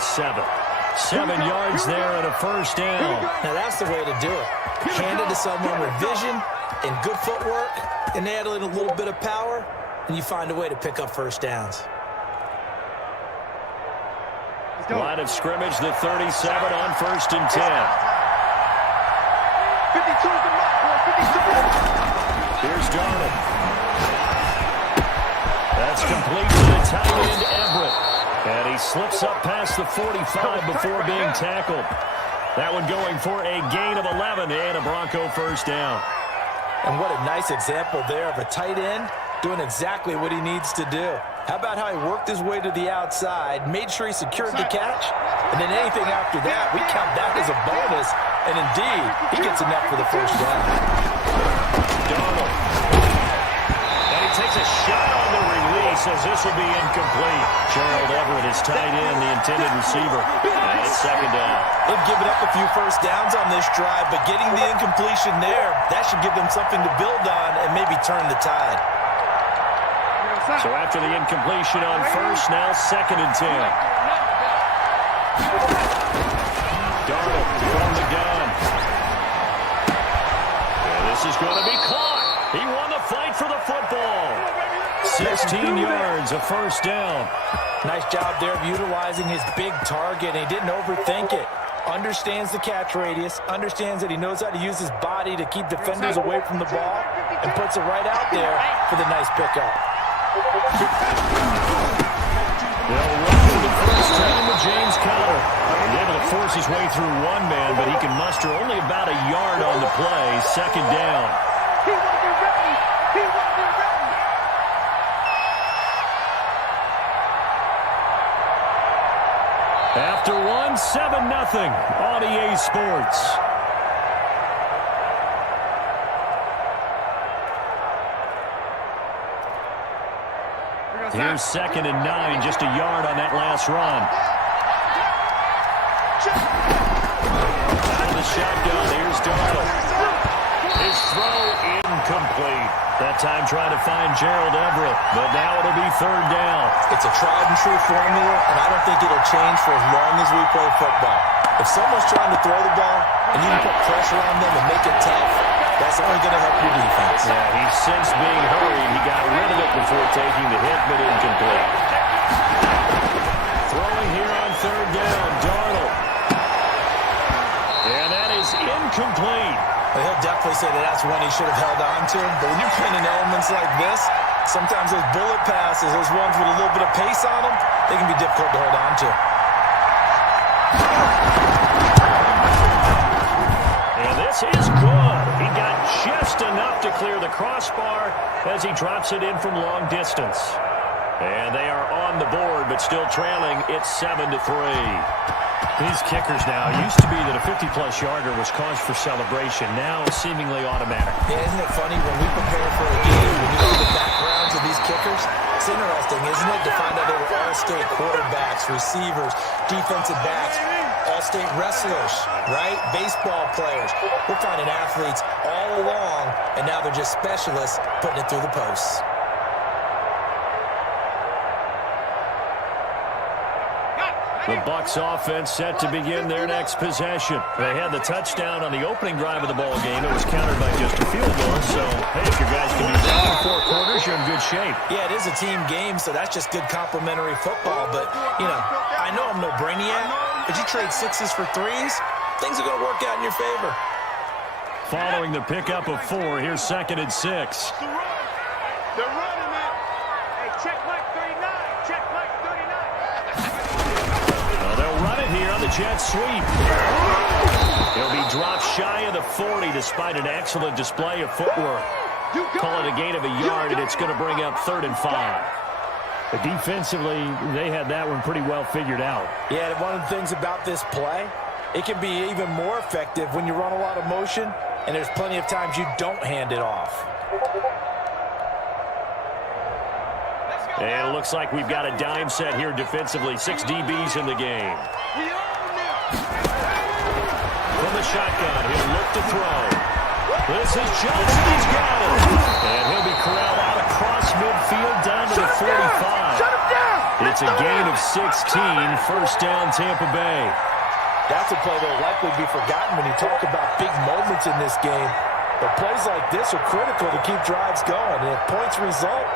37. 7 yards there and a first down. Now that's the way to do it. Hand it to someone with vision and good footwork, and add in a little bit of power, and you find a way to pick up first downs. Line of scrimmage, the 37 on 1st and 10. 52 is the mark, boy. 52. Here's Darnold. That's complete to the tight end, Everett. And he slips up past the 45 before being tackled. That one going for a gain of 11 and a Bronco first down. And what a nice example there of a tight end doing exactly what he needs to do. How about how he worked his way to the outside, made sure he secured the catch, and then anything after that, we count that as a bonus, and indeed, he gets enough for the first down. Darnold. And he takes a shot on the release as this will be incomplete. Gerald Everett is tight end, the intended receiver. And it's second down. They've given up a few first downs on this drive, but getting the incompletion there, that should give them something to build on and maybe turn the tide. So after the incompletion on first, now 2nd and 10. Darnold from the gun. And this is going to be caught. He won the fight for the football. 16 yards, a first down. Nice job there of utilizing his big target, and he didn't overthink it. Understands the catch radius, understands that he knows how to use his body to keep defenders away from the ball, and puts it right out there for the nice pickup. They'll run for the first time with James Conner. He's able to force his way through one man, but he can muster only about a yard on the play. Second down. He wasn't ready. He wasn't ready. After one, 7-0 on EA Sports. Here's 2nd and 9, just a yard on that last run. Out of the shotgun, here's Darnold. His throw incomplete. That time trying to find Gerald Everett, but now it'll be 3rd down. It's a tried and true formula, and I don't think it'll change for as long as we play football. If someone's trying to throw the ball and you can put pressure on them and make it tough, that's only going to help your defense. Yeah, he sensed being hurried. He got rid of it before taking the hit, but incomplete. Throwing here on 3rd down, Darnold. And that is incomplete. Well, he'll definitely say that that's one he should have held on to. But when you're playing in elements like this, sometimes those bullet passes, those ones with a little bit of pace on them, they can be difficult to hold on to. And this is good. He got just enough to clear the crossbar as he drops it in from long distance. And they are on the board, but still trailing. It's 7-3. These kickers now, used to be that a 50-plus yarder was cause for celebration. Now seemingly automatic. Yeah, isn't it funny when we prepare for a game, when you look at the backgrounds of these kickers? It's interesting, isn't it, to find out they were all-state quarterbacks, receivers, defensive backs, all-state wrestlers, right? Baseball players. We're finding athletes all along, and now they're just specialists putting it through the posts. The Bucs offense set to begin their next possession. They had the touchdown on the opening drive of the ball game. It was countered by just a field goal. So, hey, if your guys can do that in 4 quarters, you're in good shape. Yeah, it is a team game, so that's just good complementary football. But, you know, I know I'm no brainiac, but you trade 6s for 3s, things are going to work out in your favor. Following the pickup of 4, here's 2nd and 6. They're running it. Hey, check Mike 39. Check Mike 39. Well, they'll run it here on the jet sweep. He'll be dropped shy of the 40 despite an excellent display of footwork. Call it a gain of a yard, and it's going to bring up 3rd and 5. But defensively, they had that one pretty well figured out. Yeah, and one of the things about this play, it can be even more effective when you run a lot of motion, and there's plenty of times you don't hand it off. And it looks like we've got a dime set here defensively. 6 DBs in the game. From the shotgun, he'll look to throw. This is Johnson. He's got it. And he'll be corralled out across midfield down to the 45. Shut him down! It's a gain of 16, first down Tampa Bay. That's a play that will likely be forgotten when you talk about big moments in this game. But plays like this are critical to keep drives going. And if points result,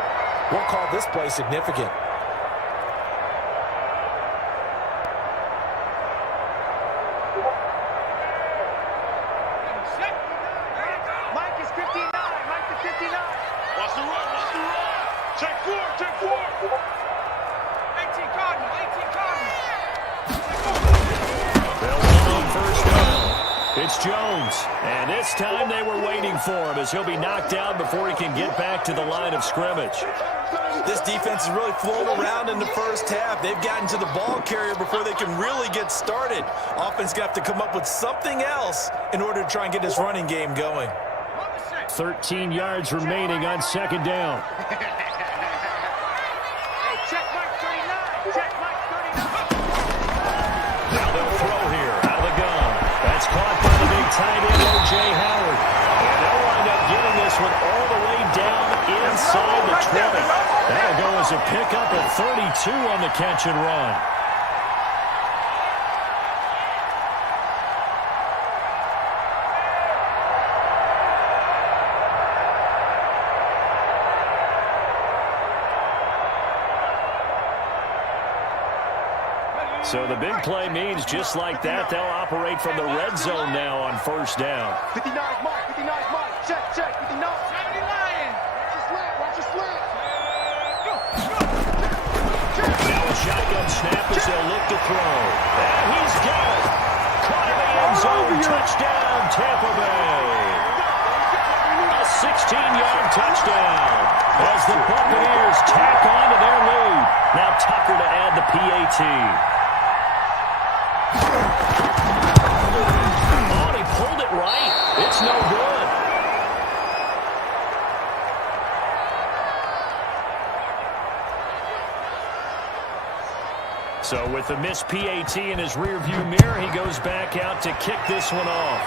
we'll call this play significant. Mike is 59. Mike is 59. Watch the run. Watch the run. Check four. Check four. 18 Cardinal. 18 Cardinal. They'll run on first down. It's Jones. And this time they were waiting for him as he'll be knocked down before he can get back to the line of scrimmage. This defense has really flown around in the first half. They've gotten to the ball carrier before they can really get started. Offense going to have to come up with something else in order to try and get this running game going. 13 yards remaining on second down. Hey, check Mike 39. Check Mike 39. Now they'll throw here out of the gun. That's caught by the big tight end, O.J. Howard. And they'll wind up getting this one all the way down inside the 20. That'll go as a pickup at 32 on the catch and run. So the big play means just like that, they'll operate from the red zone now on first down. 59 Mike. 59 Mike. Check. 59. 70 Lion. Watch your slant. Watch your slant. Go. Now a shotgun snap as they'll look to throw. And he's got it. Caught in the end zone. Touchdown, Tampa Bay. A 16-yard touchdown as the Buccaneers tack on to their lead. Now Tucker to add the PAT. Oh, he pulled it right. It's no good. So with the missed PAT in his rearview mirror, he goes back out to kick this one off.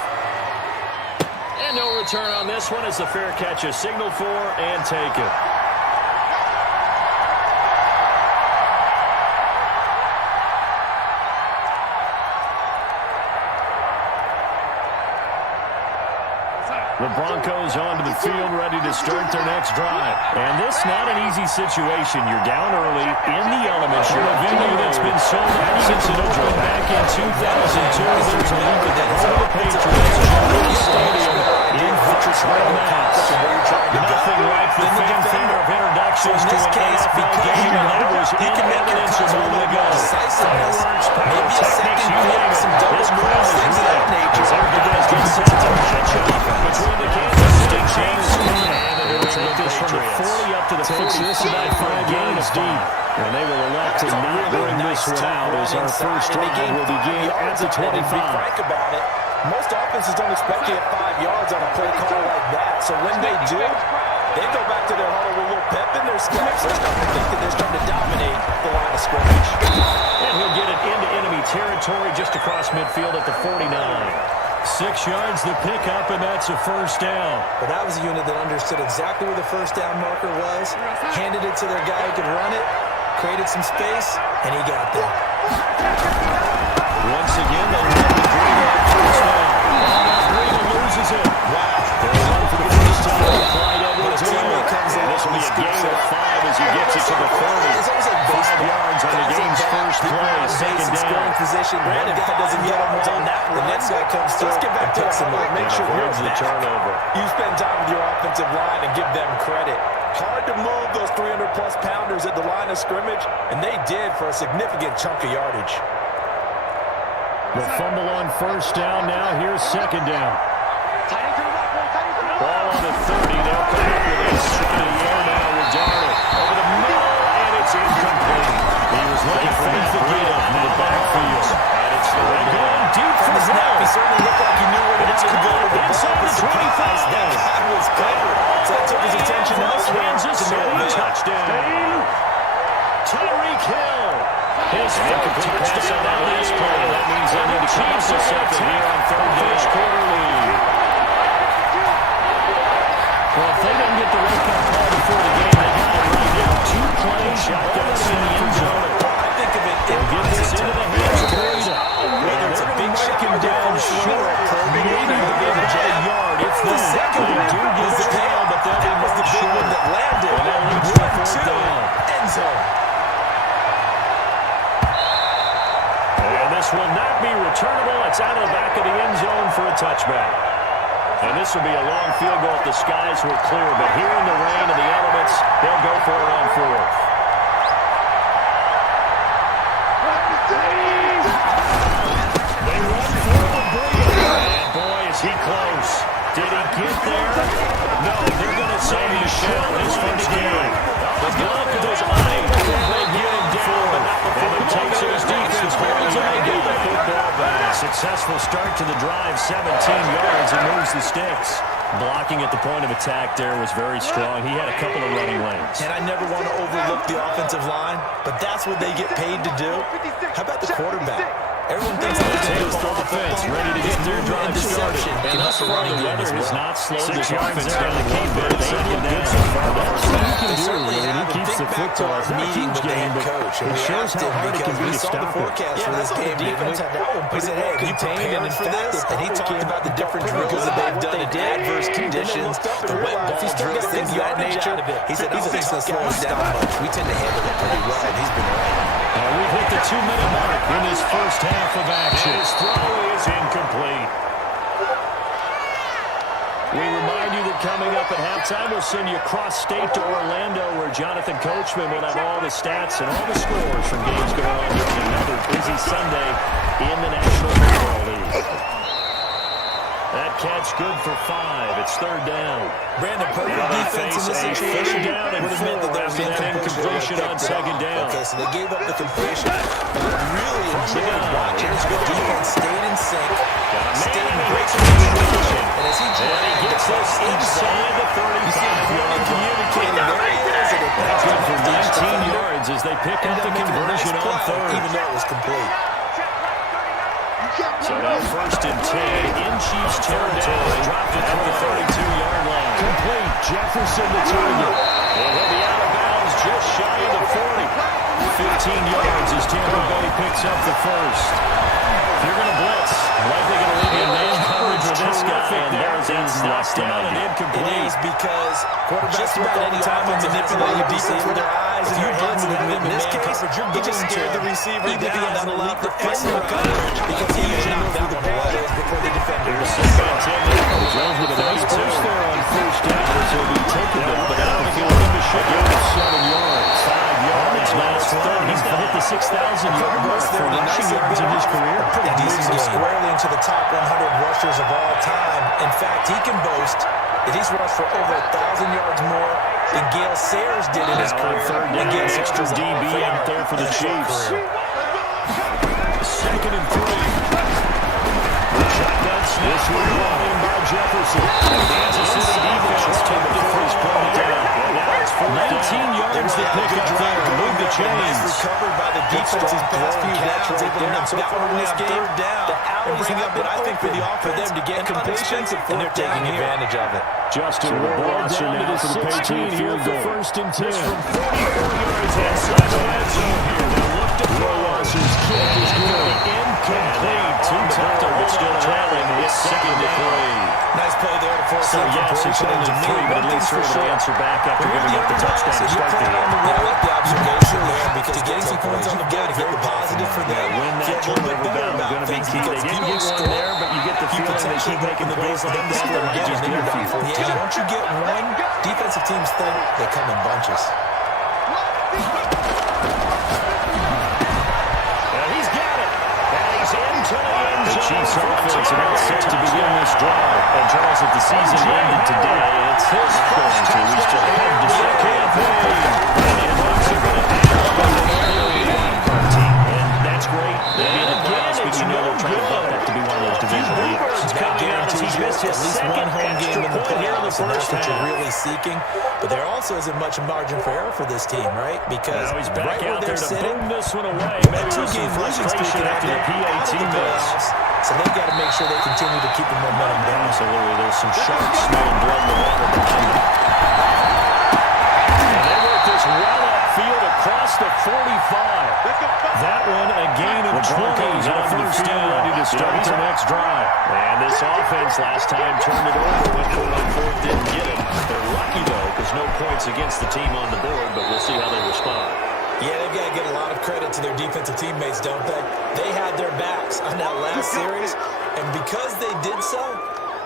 And no return on this one as the fair catch is signaled for and taken. The Broncos onto the field ready to start their next drive. And this not an easy situation. You're down early in the elements. You're a venue that's been sold out since it opened back in 2002. There's a leak at the home of the Patriots. Giants Stadium in Foxborough, Mass. Nothing like the fanfare of introductions to an NFL game. And that was in evidence a moment ago. Fireworks, pyrotechnics, you name it. This crowd is ready. As our guys get set to match up between the Kansas City Chiefs and the New England Patriots. From the 40 up to the 45 for a gain is deep. And they will elect to not bring this one out as our first drive will begin at the 25. Be frank about it. Most offenses don't expect to get 5 yards on a play call like that. So when they do, they go back to their huddle with a little pep in their steps. They're starting to think that they're starting to dominate the line of scrimmage. And he'll get it into enemy territory just across midfield at the 49. 6 yards the pickup, and that's a first down. But that was a unit that understood exactly where the first down marker was, handed it to their guy who could run it, created some space, and he got there. Once again, they run the green on first down. Green loses it. Wow. They'll run for the first time. Clyde Edwards-Helaire. And this will be a gain of 5 as he gets it to the 30. 5 yards on the game's first play. Second down. Position. One guy doesn't get on that one. The next guy comes through. Let's get back to the huddle. Make sure you're the turnover. You spend time with your offensive line and give them credit. Hard to move those 300-plus pounders at the line of scrimmage, and they did for a significant chunk of yardage. The fumble on first down now. Here's second down. Ball on the 30. They'll come up with a shot in the air now with Darnold. Over the middle, and it's incomplete. He was looking for that breakup in the backfield. And it's the way going deep for the snap. He certainly looked like he knew where It's to go. inside the 25. That was covered. So that took his attention elsewhere. Kansas City touchdown. Tyreek Hill. His incomplete pass on that last play. That means they need to keep the second here on third down. First quarter lead. Well, if they don't get the wake-up call before the game, they got it right now. 2 plays, shotgun in the end zone. returnable. It's out of the back of the end zone for a touchback. And this will be a long field goal if the skies were clear. But here in the rain of the elements, they'll go for it on fourth. They run for the bridge. And boy, is he close. Did he get there? No, they're going to say he shall his first game. Let's go look at those eyes. They get him down, but not before he takes it. His defense holds him and get the football back. Successful start to the drive, 17 yards, and moves the sticks. Blocking at the point of attack there was very strong. He had a couple of running lanes. And I never want to overlook the offensive line, but that's what they get paid to do. How about the quarterback? Everyone thinks they're going to for the fence, ready to get their drive started. And thus far, the weather has not slowed this offense down to keep it. They look good so far. That's what he can do, really. He keeps the football. It's not a huge game, but it shows how hard it can be to stop it. For this game, defense had that one. He said, hey, you prepared for this? And he talked about the different drills that they've done in adverse conditions, the wet ball drills, things of that nature. He said, he's going to slow us down much. We tend to handle it pretty well, and he's been right. We've hit the 2-minute mark in this first half of action. His throw is incomplete. We remind you that coming up at halftime, we'll send you across state to Orlando, where Jonathan Coachman will have all the stats and all the scores from games going on during another busy Sunday in the National Football League. That catch good for 5. It's third down. Brandon, perfect defense in this situation down and 4 after that incompletion on second down. Okay, so they gave up the completion. Really enjoyed watching how the defense stayed in sync, stayed in great communication, and as he gets this inside the 35-yard communicating, there he is, and that's good for 19 yards as they pick up the conversion on third. Even though it was complete. So now first and 10 in Chiefs territory. Dropped it at the 32-yard line. Complete. Jefferson the target. And he'll be out of bounds just shy of the 40. 15 yards as Tampa Bay picks up the first. If you're going to blitz, likely going to leave you in man coverage with this guy. And there's a knocked down and incomplete. It is because just about any time we manipulate your defense with their eyes and your hands and them in this case, he just scared the receiver down and allowed the extra coverage because he usually knows who the ball is before the defender. Jones with a nice push there on first down. He'll be taking it, but I don't think he'll leave the ship over 7 yards. 5 yards. Now it's third. He's going to hit the 6,000-yard mark for rushing yards in his career. Pretty decent game. Squarely into the top 100 rushers of all time. In fact, he can boast that he's rushed for over 1,000 yards more than Gale Sayers did in his career. Third down, extra DB out there for the Chiefs. Second and 3. Shotgun snap. This one brought in by Jefferson. Kansas City defense tipped the first play down. And now it's 19 yards to pick up there. Move the chains. Recovered by the defense's past few downs. Able to knock that one in this game down. And bring up what I think for the offense, for them to get completion, and they're taking advantage of it. Justin Rohrwasser now for the Patriot field goal. First and 10. From 44 yards inside the red zone here. They look to Rohrwasser's kick is good. Incomplete. Too tough, but still trailing. It's second to 3. Nice play there to force so yes, it's only 3, but at least able to answer back after giving up the touchdown to start the game. I like the observation there because getting some points on the board is very positive for them. Win that turnover battle is going to be key. They didn't get one there, but you get the feeling they keep making the plays like that. They might just get a few. Yeah, once you get one, defensive teams think they come in bunches. The Chiefs offense about set to begin this drive. And Charles, if the season ended today, it's his first to reach to head to the campaign. And the Bucs are going to and that's great. They'll be in the playoffs, but you know they're trying to build up to be one of those division leaders. That guarantees you at least one home game in the playoffs, and that's what you're really seeking. But there also isn't much margin for error for this team, right? Because right where they're sitting, this one away. Maybe two-game losing streak after the PAT miss. So they've got to make sure they continue to keep the momentum down. Absolutely. There's some sharks smelling blood in the water behind them. And they work this well upfield across the 45. That one a gain of 20 and a first down, ready to start their next drive. And this offense last time turned it over, went for it on fourth, didn't get it. They're lucky, though, because no points against the team on the board, but we'll see how they respond. Yeah, they've got to give a lot of credit to their defensive teammates, don't they? They had their backs on that last series, and because they did so,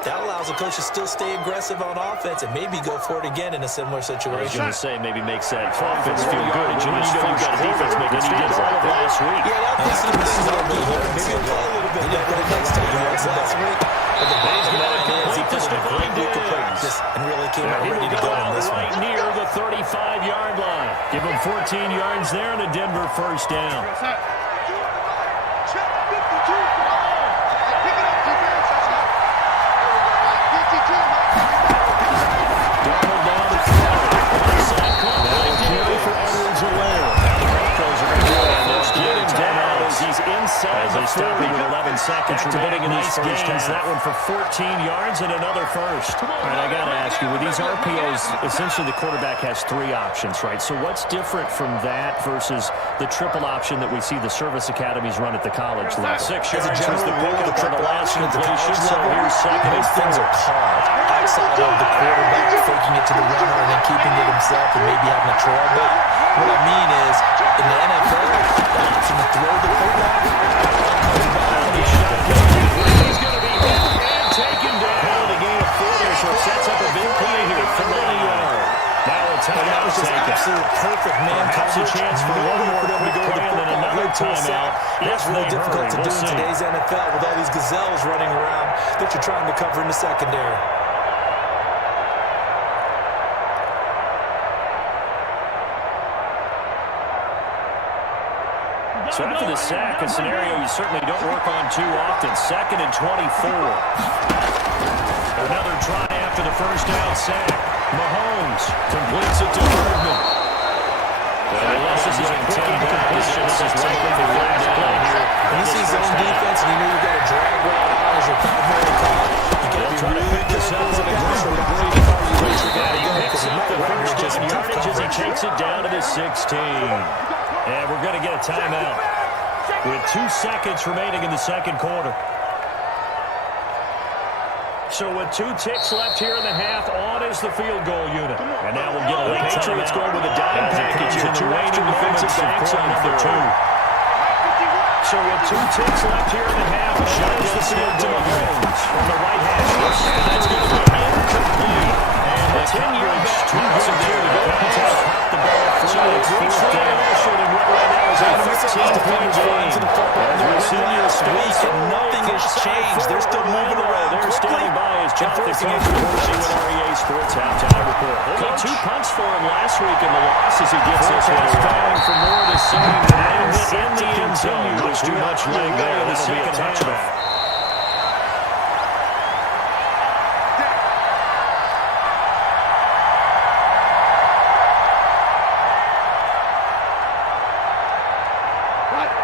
that allows the coach to still stay aggressive on offense and maybe go for it again in a similar situation. I was going to say, maybe makes that offense feel good. And you know you've got a defense making stands all of last week. Yeah, that makes it a little bit better. Maybe he'll play a little bit better next time he was last week. But the bottom line is he put in a great week of practice and really came out ready to go on this one. Right near the 35-yard line. Give him 14 yards there and a Denver first down. As they stop him with 11 seconds remaining in this first half. That one for 14 yards and another first. All right, I got to ask you, with these RPOs, essentially the quarterback has 3 options, right? So what's different from that versus the triple option that we see the service academies run at the college level? 6 yards was the pickup for the last completion, so here's second. Those things are called outside of the quarterback faking it to the runner and then keeping it himself and maybe having a trail back. What I mean is, in the NFL, the option to throw the football, he's going to be hit and taken down. The gain of 4 there, so it sets up a big play here for 30 yards. Now a timeout was just absolute perfect man coverage. A chance for one more quick play and then another timeout. That's really difficult to do in today's NFL with all these gazelles running around that you're trying to cover in the secondary. So after the sack, a scenario you certainly don't work on too often. 2nd and 24. Another try after the first down sack. Mahomes completes it to Bergman. Unless this is a quick incompletion, this is likely the last play here. When you see zone defense and you know you've got a drag route on as your primary call, you got to be really careful as a commercial to bring the far you reach. He picks up the first down yardage as he takes it down to the 16. And we're going to get a timeout with 2 seconds remaining in the second quarter. So with 2 ticks left here in the half, on is the field goal unit. And now we'll get a late Patriots going with a dime package here. 2 remaining defensive backs on number 2. So with 2 ticks left here in the half, shows the snap to Mahomes from the right hash. That's going to be incomplete. And the 10-yard too good there. The Patriots popped the ball free. It's fourth down. And what right now is a 15-point game. As we see your week, and nothing has changed. They're still moving around. They're standing by as Jonathan Coach reporting with REA Sports Halftime Report. Only 2 punts for him last week in the loss as he gets this one firing for more of the same. And in the end zone. There's too much leg there. That'll be a touchback.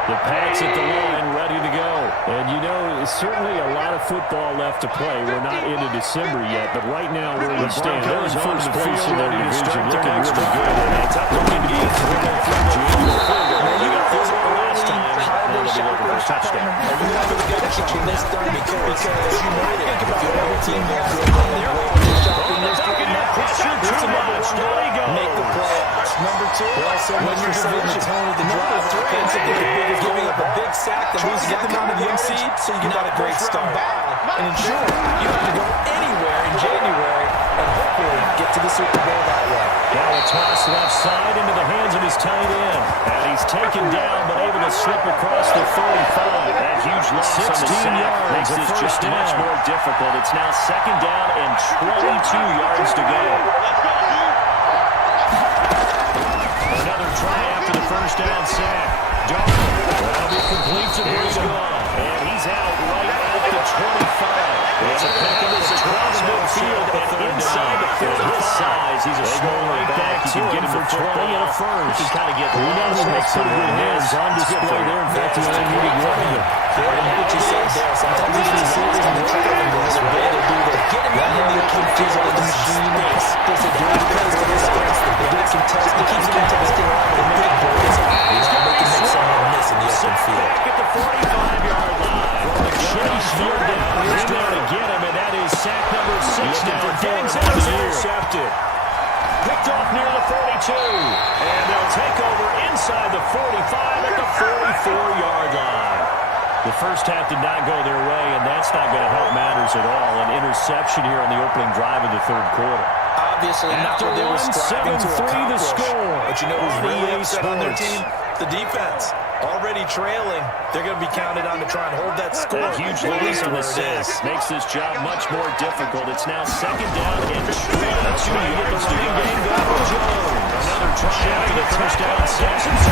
The Pats at the line, ready to go. And you know, certainly a lot of football left to play. We're not into December yet, but right now where we stand, they're in first place in their division, looking really good. And it's looking to be a 3-0 January. They got 4 last time. Now they'll be looking for a touchdown. Are you having the guy kicking this done because you know it? If your other team goes on their own, just dropping this, getting that pressure, it's a number 1 make the playoffs. Number 2, when you're setting the tone of the drive, offensively, giving up a big sack that loses that kind of young seed, so you got a great start. And ensure you have to go anywhere in January and hopefully get to the Super Bowl that way. Now a toss left side into the hands of his tight end. And he's taken down but able to slip across the 35. That huge loss on the sack makes this just much more difficult. It's now 2nd down and 22 yards to go. Another try after the first down sack. That'll be complete to Briscoe. And he's out right at the 25. It's a pickup across midfield and inside the 40. His size, he's a small right back. You can get him for 20 and a first. He can kind of get lost. Makes some good hands on display there. In fact, he only needed 1 of them. What you said there, sometimes you can see it in the training this way. They do that. Get him out in the confuse all the machine. There's a good place to discuss the big contest. He keeps contesting the big boys. He's not making someone miss in the open field. Back at the 45-yard line. Chase veered down. He's going to get him, and that is sack number 6 now. Diggs intercepted. Picked off near the 42. And they'll take over inside the 45 at the 44-yard line. The first half did not go their way, and that's not going to help matters at all. An interception here on the opening drive of the third quarter. Obviously not what they were striving to accomplish. The score. But you know who's really upset on their Sports. team? The defense. Already trailing. They're going to be counted on to try and hold that score. A huge lead on the assist makes this job much more difficult. It's now second down and 22. You get the running game going for Jones. Another try after the first down. Simpson's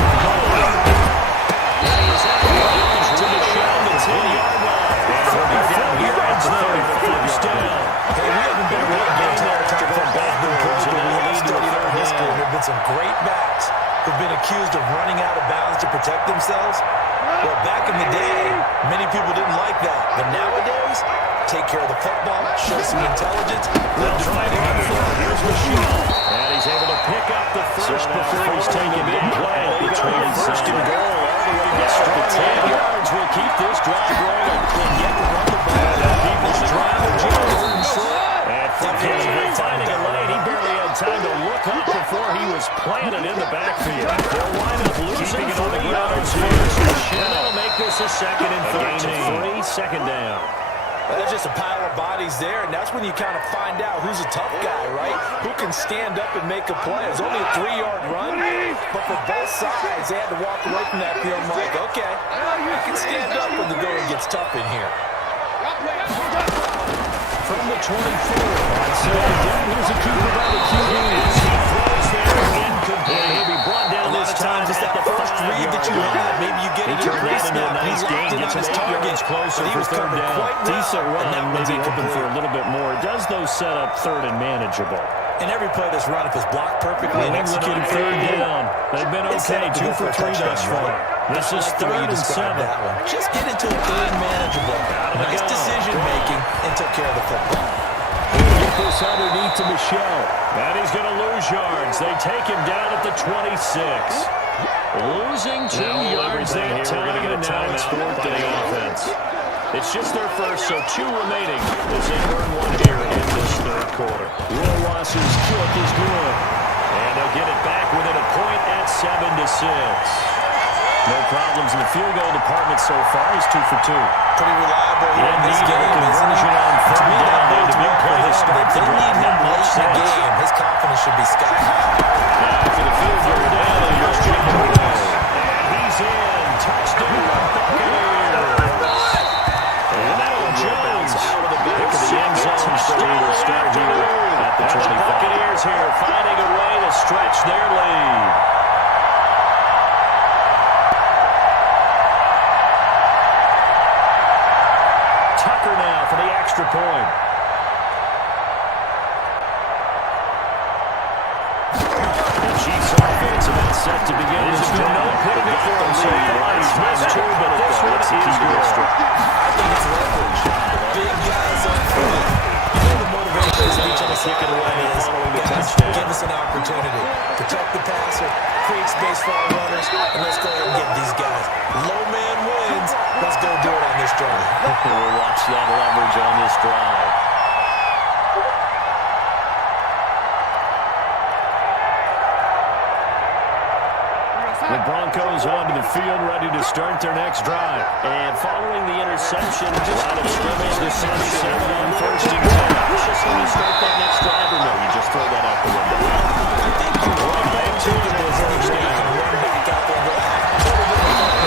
to the shell, the 10-yard line. And down here at the first down. Hey, we haven't been a real game there from backwards, but we have studied our history. There have been some great backs who've been accused of running out of bounds to protect themselves. Well, back in the day, many people didn't like that. But nowadays, take care of the football, show some intelligence, live to fight another day. Here's Michelle. And he's able to pick up the first before he's taken big play. Between first and goal all the way down to 10 yards will keep this drive rolling. And yet to run the ball. People's drive of Jones. And Forgetting finding a lane. He barely had time to look up before he was planted in the backfield. They'll wind up losing it on the yards first. And that'll make this a second and 13. Second down. There's just a pile of bodies there, and that's when you kind of find out who's a tough guy, right? Who can stand up and make a play. It's only a 3-yard run, but for both sides, they had to walk away from that field like, okay, I can stand up when the going gets tough in here. From the 24, on second down, here's a keeper by the QB. He throws there, incomplete. He'll be brought down this time. Just that first read that you had, maybe you get it in a snap. He's locked in on his target. Closer for third down. Decent run, maybe hoping for a little bit more. It does, though, set up third and manageable. And every play that's run, if it's blocked perfectly and executed third down. They've been okay, 2 for 3 thus far. This is third and 7. Just get into a third and manageable. Nice decision-making and took care of the football. Get this underneath to Michelle. And he's going to lose yards. They take him down at the 26. Losing 2 yards that time. We're going to get a timeout by the offense. It's just their first, so 2 remaining as they earn 1 here in this third quarter. Rollwass's kick is good. And they'll get it back within a point at 7-6. No problems in the field goal department so far. He's 2 for 2. Pretty reliable here in this game. Conversion on third down. They big play to start the drive. Not much sense. His confidence should be sky high. Now after the field goal down, here's Jimmy Graham. And he's in. Touchdown, Buccaneers. And that'll Jones out of the back of the end zone. Will start here at the 25. Buccaneers here finding a way to stretch their lead. For the extra point. The Chiefs offense about set to begin. There's been no putting it for him so far. He's missed 2, but this one is good. I think it's leverage. Big guys up front. You know the motivation is each other kicking away is give us an opportunity. Protect the passer, create space for our runners, and let's go ahead and get these guys. Low man wins. Let's go do it on this drive. We'll watch that leverage on this drive. The Broncos onto the field, ready to start their next drive. And following the interception, line of scrimmage, the 37 on first and 10. Just when you start that next drive, or no, you just throw that out the window. Right back to the first down. Run back out there and go,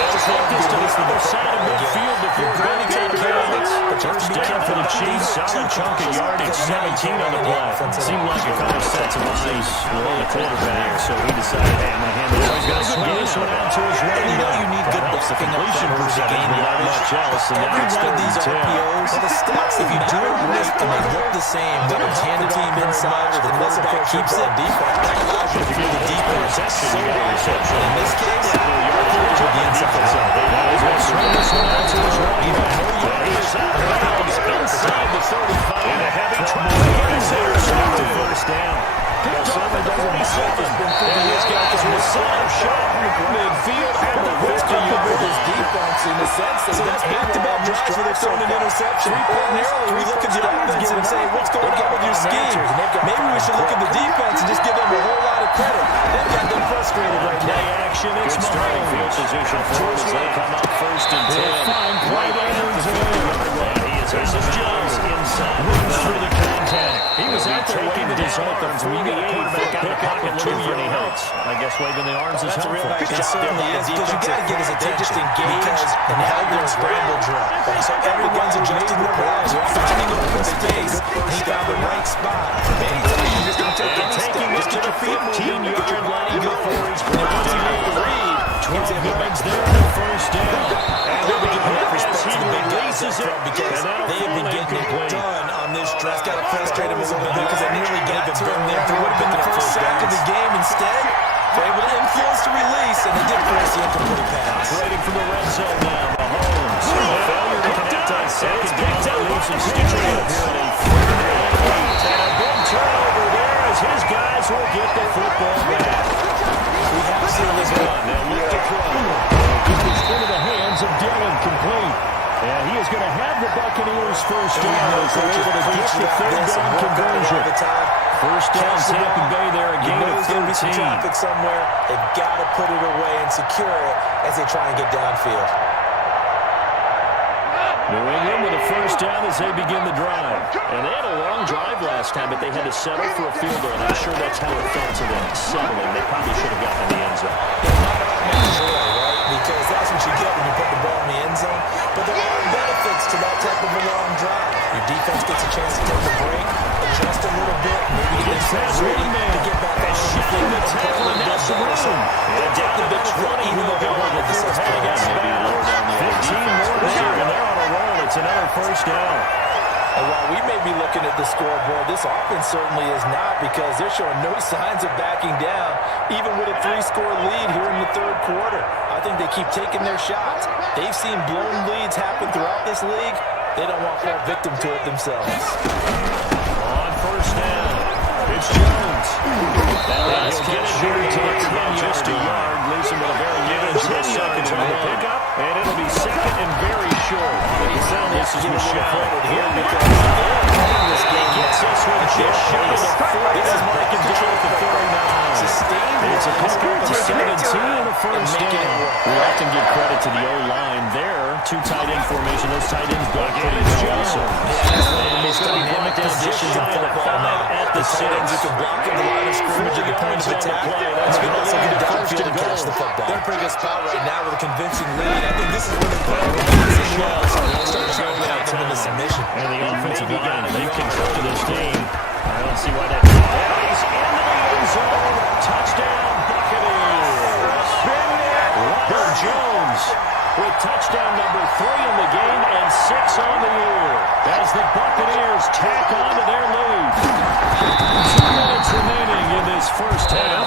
They'll take this to the other side of midfield before going out of bounds. First down for the Chiefs. Solid chunk of yardage. 17 on the play. Seemed like a couple sets of eyes on the quarterback, so he decided, hey, I'm going to handle it. He's going to swing this one out to his running back. You need good completion percentage, but not much else. And now it's third and 10. The stats, if you do it right and they look the same, whether it's hand it team inside or the quarterback keeps it, that allows you to feel the defense so reception. In this case, to the inside zone. He's going to swing this one out to his running back. He's out of bounds inside the 35. And a heavy trouble here. Intercept to first down. Picked off at the 47. And these guys will set up shop midfield at the 50-yard with his defense in the sense that that's back-to-back drives where they're throwing an interception. Ordinarily, we look at the offense and say, what's going on with your scheme? Maybe we should look at the defense and just give them a credit. They've got them frustrated right now. Action, it's good starting field position for them as they come up 1st and 10. Fine play there. This is Jones inside. Moves through the contact. He was out there waving his arms. When you get a quarterback out of the pocket looking for any helps, I guess waving the arms is helpful. It certainly is, because you got to get his attention because and held their scramble drill. So everyone's adjusting their routes, finding open space. He found the right spot. Anytime you just don't take any step, just get your feet moving, get your body going. And once he made the read, 12 yards there on 1st down. And they'll be giving that respect to the big guys up it, front because they have been getting it done on this drive. That's got to frustrate him a little bit because they nearly got to him there. If it would have been the first sack of the game instead, they're able to influence the release, and they did force the incomplete pass. Operating from the red zone now. Mahomes. Failure to connect on second down. Leaves some stitching up here in a 3rd and 8. And a big turnover there as his guys will get the football back. We have seen this run. Now look to throw. It's into the hands of Dillon, complete. And he is going to have the Buccaneers 1st down as they're able to get the 3rd down conversion. 1st down, Tampa Bay there, a gain of 13. Some traffic somewhere. They've got to put it away and secure it as they try and get downfield. New England with a 1st down as they begin the drive. And they had a long drive last time, but they had to settle for a field goal, and I'm sure that's how it felt to them, settling. They probably should have gotten in the end zone. Not automatic joy, right? Because that's what you get when you put the ball in the end zone. But there are benefits to that type of a long drive. Your defense gets a chance to take a break, adjust a little bit, maybe get themselves ready to get back on the field. The tackle and that's the room. And down to the 20 will go before heading us back. 15 more there, and they're on a roll. It's another 1st down. And while we may be looking at the scoreboard, this offense certainly is not, because they're showing no signs of backing down, even with a 3-score lead here in the 3rd quarter. I think they keep taking their shots. They've seen blown leads happen throughout this league. They don't want to fall victim to it themselves. On 1st down, it's Jones. He'll get it here to the 10, just a yard. Leaves him with a very manageable 2nd on the pickup. And it'll be 2nd and very short. This is Michelle here because this game gets us one just shy of the 40. This is Mike and Joe at the 39. It's a pucker to 17 and a 1st down. We often give credit to the O-line there. 2 tight end formation. Those tight ends go pretty well also. It's dynamic positions in football now. At the six. You can block at the line of scrimmage at the point of attack. That's good. Also get downfield and catch the football. They're in a pretty good spot right now with a convincing lead. I think this is where they're playing with start to go without them in the submission. And the offensive line, they've controlled this team. I don't see why that. He's into the end zone. Touchdown, Buccaneers. Robert Jones with touchdown number 3 in the game and 6 on the year as the Buccaneers tack on to their lead. 2 minutes remaining in this 1st half.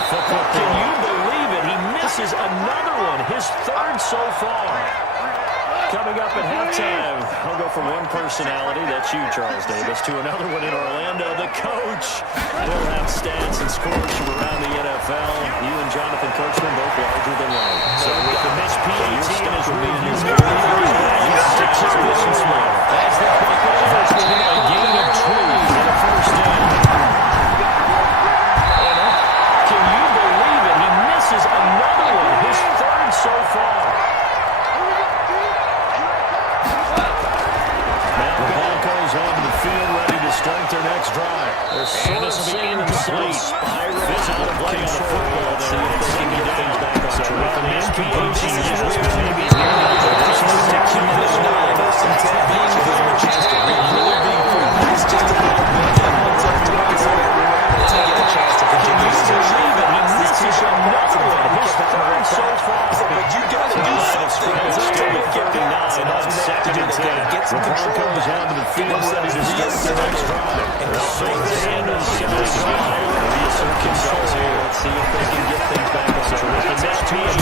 Can you believe it? He misses another one, his 3rd so far. Coming up at halftime, I'll go from one personality, that's you, Charles Davis, to another one in Orlando, the coach. We'll have stats and scores from around the NFL. You and Jonathan Coachman both larger than life. So with the next PAT in his review, he's 6 positions more. As the Buccaneers get a gain of 2 and a 1st down. Can you believe it? He misses another one, his 3rd so far. On the field, ready to start their next drive. They're sort of incomplete. Physical play on the football. Let's see if they can get things back on track. The miscommunication is maybe the Broncos on the field ready to start their next drive. Reassert themselves here. Let's see if they can get things back on track. The next team is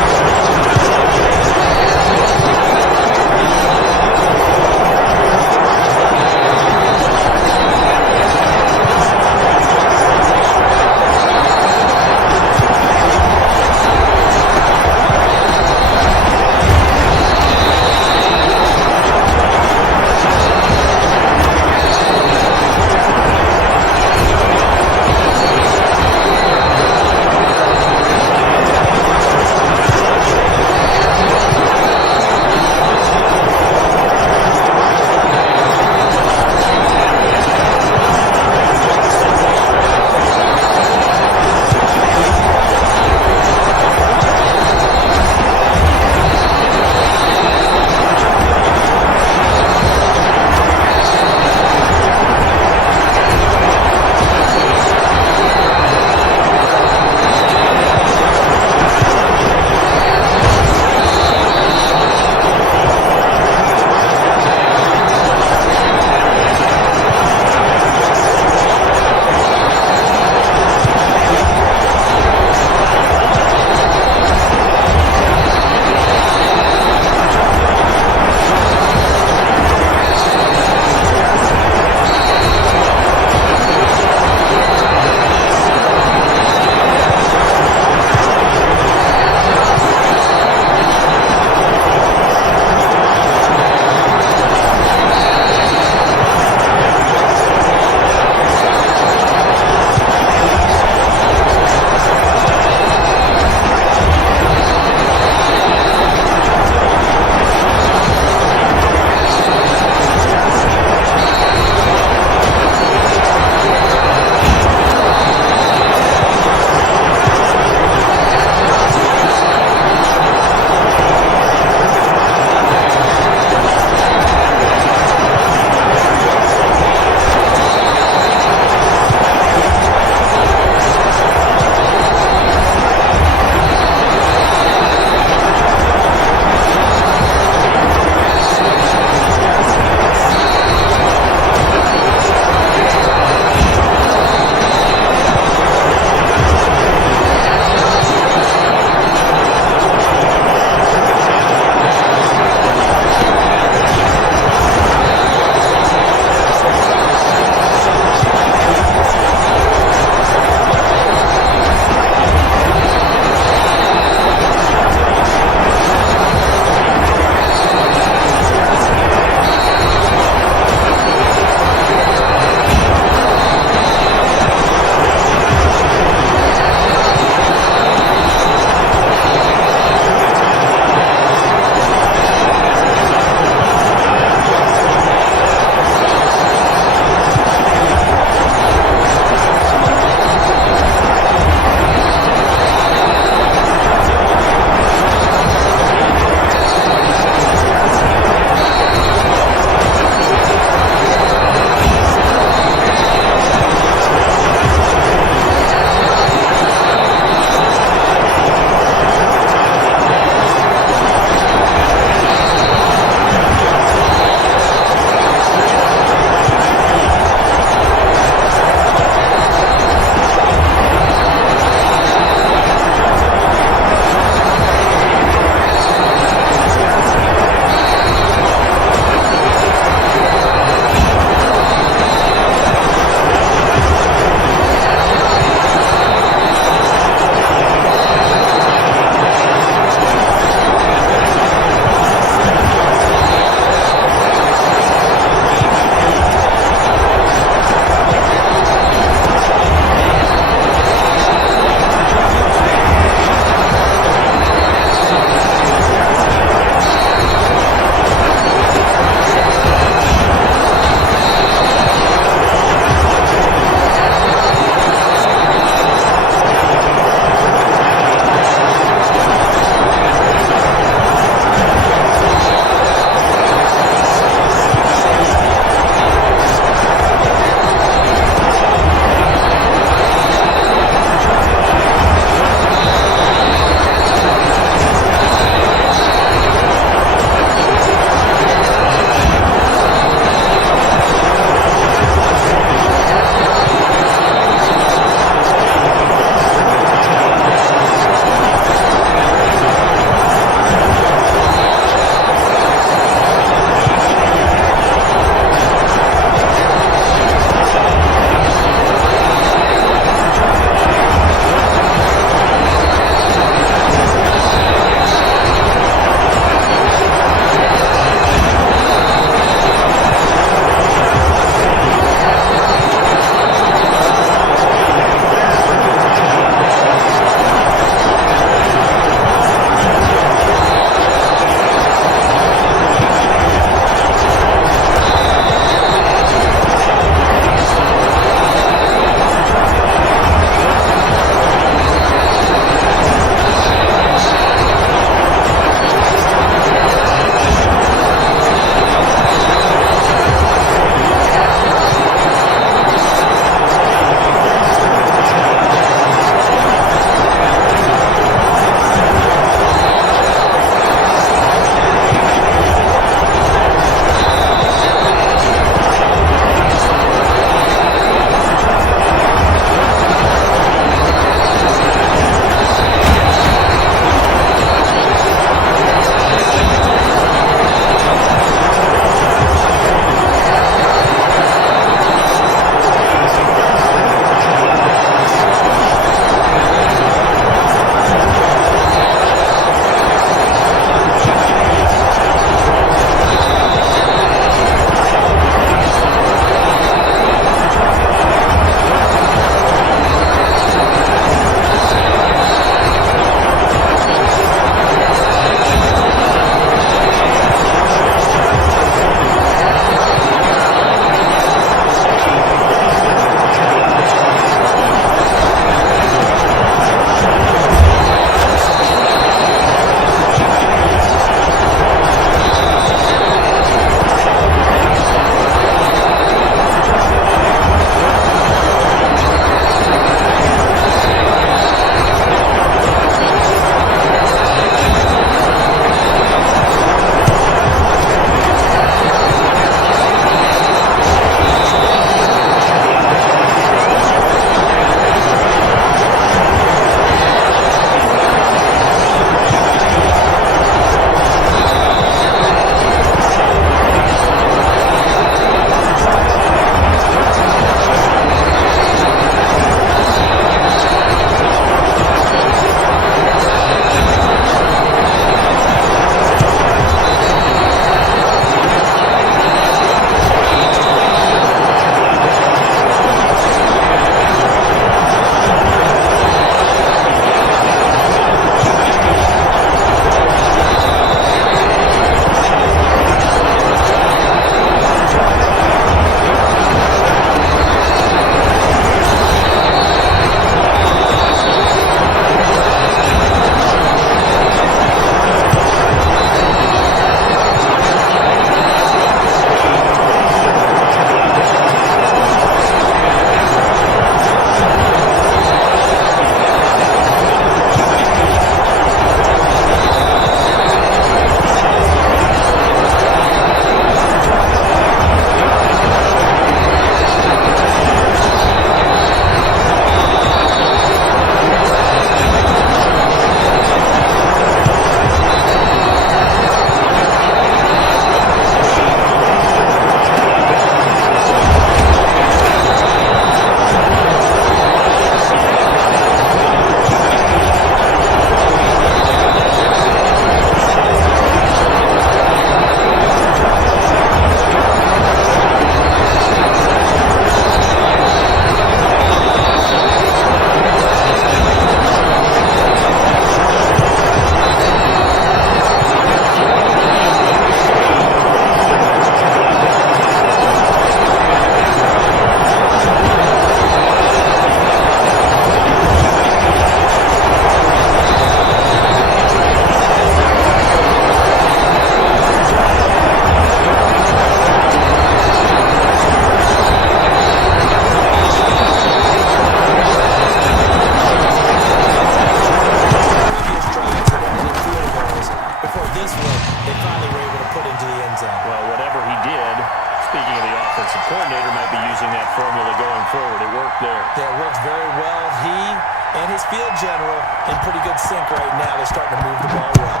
formula going forward. It worked there. Yeah, it works very well. He and his field general in pretty good sync right now. They're starting to move the ball well.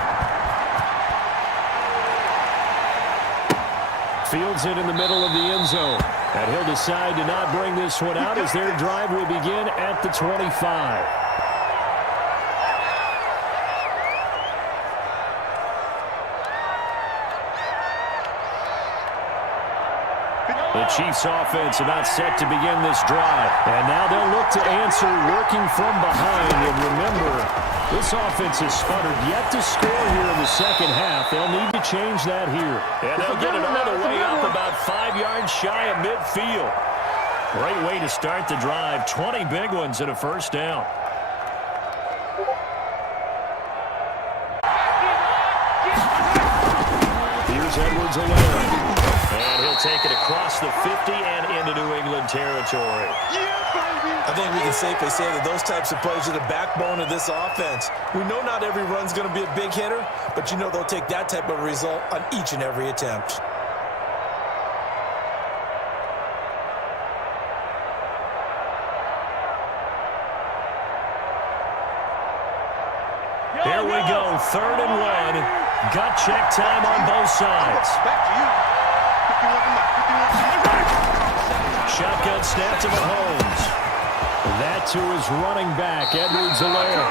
Fields it in the middle of the end zone. And he'll decide to not bring this one out as their drive will begin at the 25. The Chiefs offense about set to begin this drive. And now they'll look to answer working from behind. And remember, this offense has sputtered yet to score here in the second half. They'll need to change that here. And they'll get it all the way up about 5 yards shy of midfield. Great way to start the drive. 20 big ones and a first down. Here's Edwards-Helaire. And he'll take it across the 50 and into New England territory. I think we can safely say that those types of plays are the backbone of this offense. We know not every run's going to be a big hitter, but you know they'll take that type of result on each and every attempt. Here we go, 3rd and 1. Gut check time on both sides. Back to you. 51. Shotgun snap to Mahomes. That to his running back, Edwards-Helaire.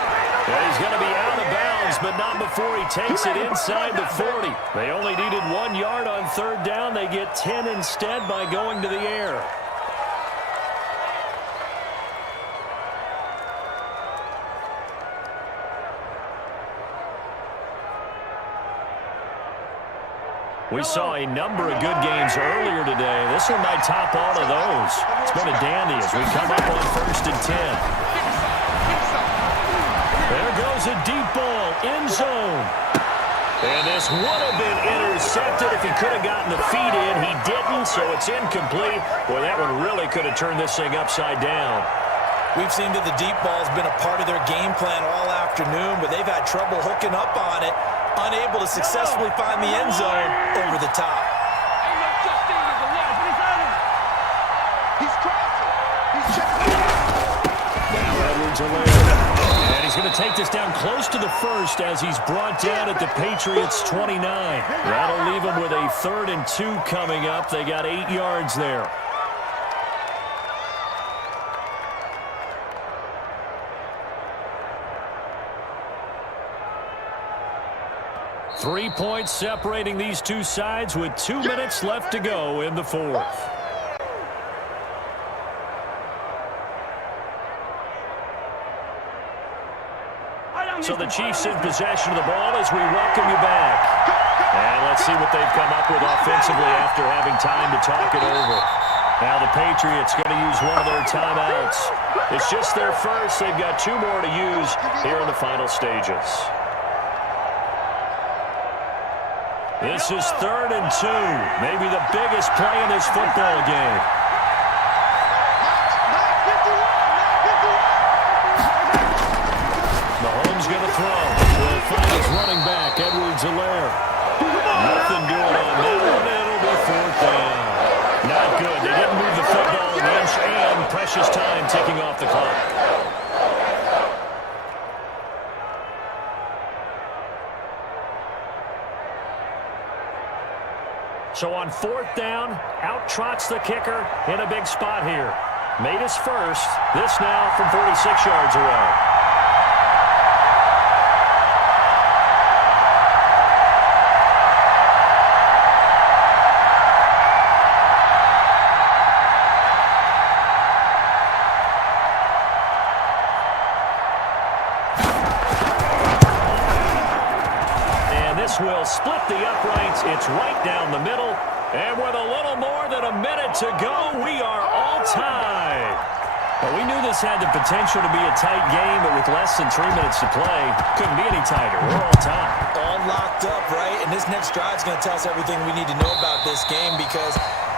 And he's going to be out of bounds, but not before he takes it inside the 40. They only needed 1 yard on 3rd down. They get 10 instead by going to the air. We saw a number of good games earlier today. This one might top all of those. It's been a dandy as we come up on 1st and 10. There goes a deep ball, end zone. And this would have been intercepted if he could have gotten the feet in. He didn't, so it's incomplete. Boy, that one really could have turned this thing upside down. We've seen that the deep ball's been a part of their game plan all afternoon, but they've had trouble hooking up on it. Unable to successfully find the end zone over the top. Now Edwards-Helaire. And he's going to take this down close to the 1st as he's brought down at the Patriots' 29. That'll leave him with a 3rd and 2 coming up. They got 8 yards there. Three points separating these two sides with 2 minutes left to go in the 4th. So the Chiefs in possession of the ball as we welcome you back. And let's see what they've come up with offensively after having time to talk it over. Now the Patriots going to use one of their timeouts. It's just their first. They've got 2 more to use here in the final stages. This is 3rd and 2. Maybe the biggest play in this football game. Mahomes going to throw. Will find his running back, Edwards-Helaire. Nothing doing on that one. It'll be 4th down. Not good. They didn't move the football an inch, and precious time ticking off the clock. So on 4th down, out trots the kicker in a big spot here. Made his first. This now from 46 yards away. Will split the uprights. It's right down the middle. And with a little more than a minute to go, we are all tied. Well, we knew this had the potential to be a tight game, but with less than 3 minutes to play, couldn't be any tighter. We're all tied. All locked up, right? And this next drive is going to tell us everything we need to know about this game because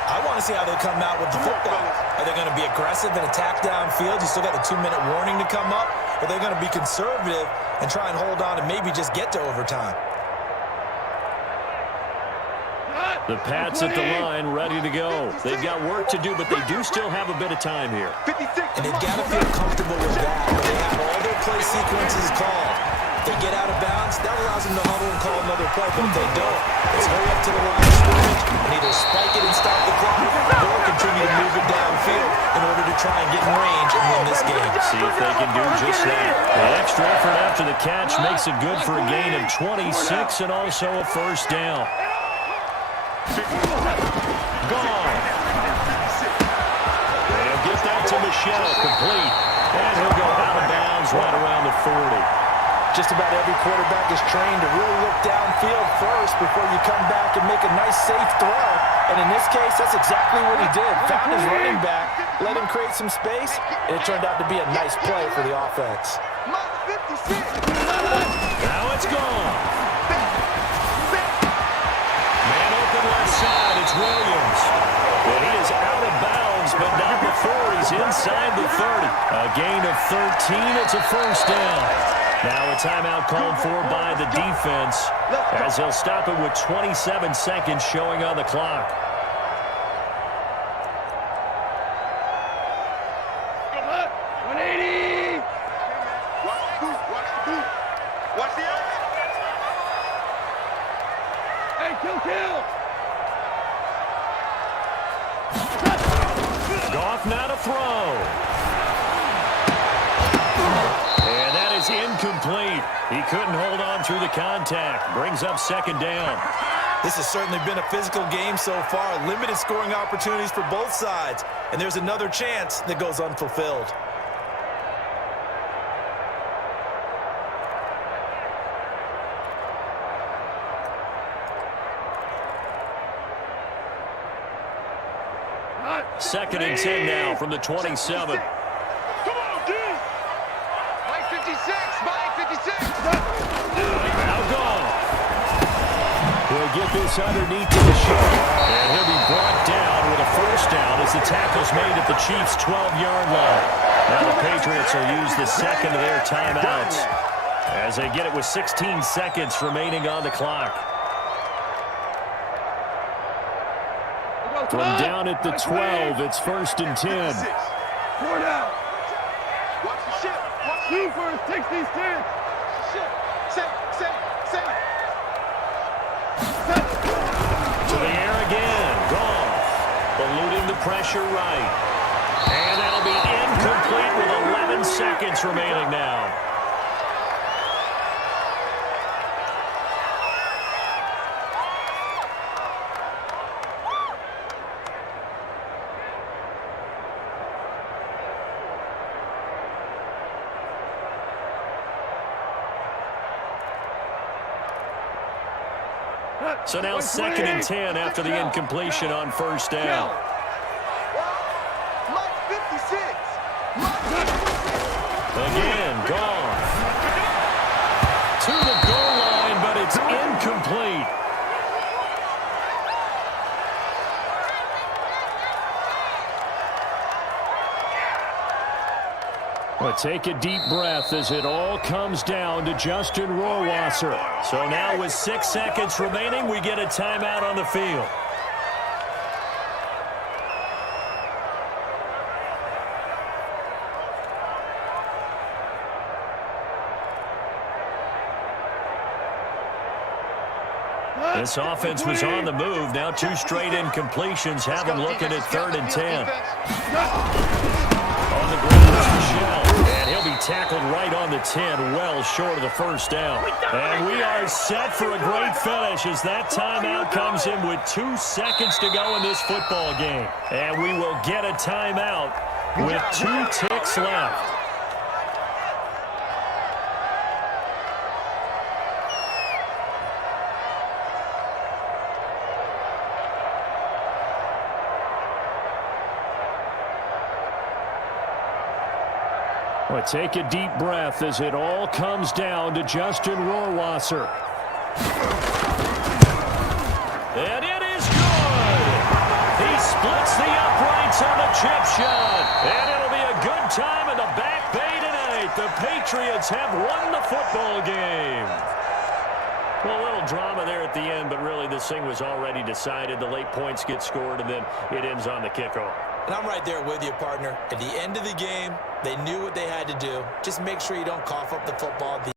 I want to see how they come out with the football. Are they going to be aggressive and attack downfield? You still got the 2-minute warning to come up. Or are they going to be conservative and try and hold on and maybe just get to overtime? The Pats at the line, ready to go. They've got work to do, but they do still have a bit of time here. And they've got to feel comfortable with that, but they have all their play sequences called. If they get out of bounds, that allows them to huddle and call another play, but if they don't, let's hurry up to the line of scrimmage and either spike it and stop the clock or continue to move it downfield in order to try and get in range and win this game. See if they can do just that. The extra effort after the catch makes it good for a gain of 26 and also a first down. Gone. They'll get that to Michelle, complete. And he'll go out of bounds right around the 40. Just about every quarterback is trained to really look downfield first before you come back and make a nice, safe throw. And in this case, that's exactly what he did. Found his running back, let him create some space, and it turned out to be a nice play for the offense. Now it's gone. Man open left side, it's Williams. And he is out of bounds, but not before he's inside the 30. A gain of 13, it's a first down. Now a timeout called for by the defense as he'll stop it with 27 seconds showing on the clock. Goff now to throw. And that is incomplete. He couldn't hold on through the contact. Brings up second down. This has certainly been a physical game so far. Limited scoring opportunities for both sides. And there's another chance that goes unfulfilled. Second and 10 now from the 27. Come on, D! Mike 56! Mike 56! Now gone. He'll get this underneath to the shoulder. And he'll be brought down with a first down as the tackle's made at the Chiefs' 12-yard line. Now the Patriots will use the second of their timeouts as they get it with 16 seconds remaining on the clock. From down at the 12, it's first and 10. 4 down. Watch the ship. Watch you first. Takes these 10. Ship. Set. To the air again. Goff. Eluding the pressure right. And that'll be incomplete with 11 seconds remaining now. So now second and 10 after the incompletion on first down. Mike 56! Again, Goff. To the goal line, but it's incomplete. But take a deep breath as it all comes down to Justin Rohrwasser. So now with 6 seconds remaining, we get a timeout on the field. This offense was on the move. Now 2 straight incompletions have them looking at third and 10. On the ground is Michelle, and he'll be tackled right on the 10, well short of the first down. And we are set for a great finish as that timeout comes in with 2 seconds to go in this football game. And we will get a timeout with 2 ticks left. But take a deep breath as it all comes down to Justin Rohrwasser. And it is good! He splits the uprights on the chip shot. And it'll be a good time in the Back Bay tonight. The Patriots have won the football game. Well, a little drama there at the end, but really this thing was already decided. The late points get scored, and then it ends on the kickoff. And I'm right there with you, partner. At the end of the game, they knew what they had to do. Just make sure you don't cough up the football at the